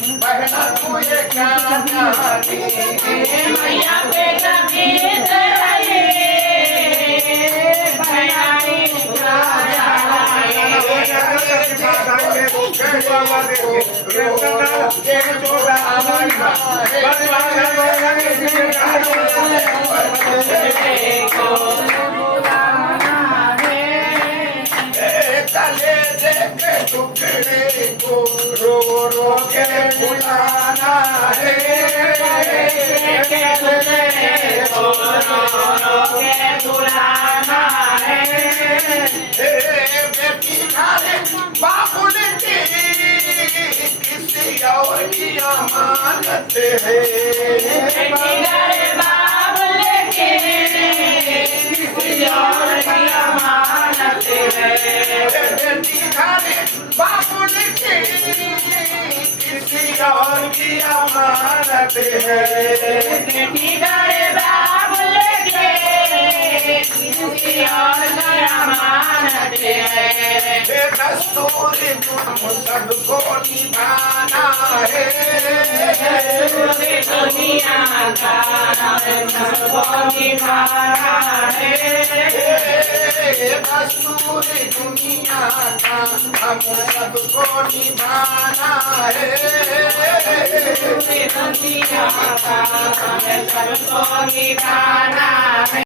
बहना तू ये क्या जाने मैया पे कबीर रहे भयानी टुकड़े को रो रो के बुलाना है बुलाना है बेटी खाने बाबुल की किसी और की अमानत है बाबुल के किसी और की अमानत है बेटी खाने बाबुल की किसी और की अमानत है बेटी डरे बाबुल के किसी और की अमानत है दस्तूर तुम सबको निभाना है दुनिया का सबको निभाना है दस्तूर दुनिया का हम सबको निभाना है दुनिया का सबको निभाना है।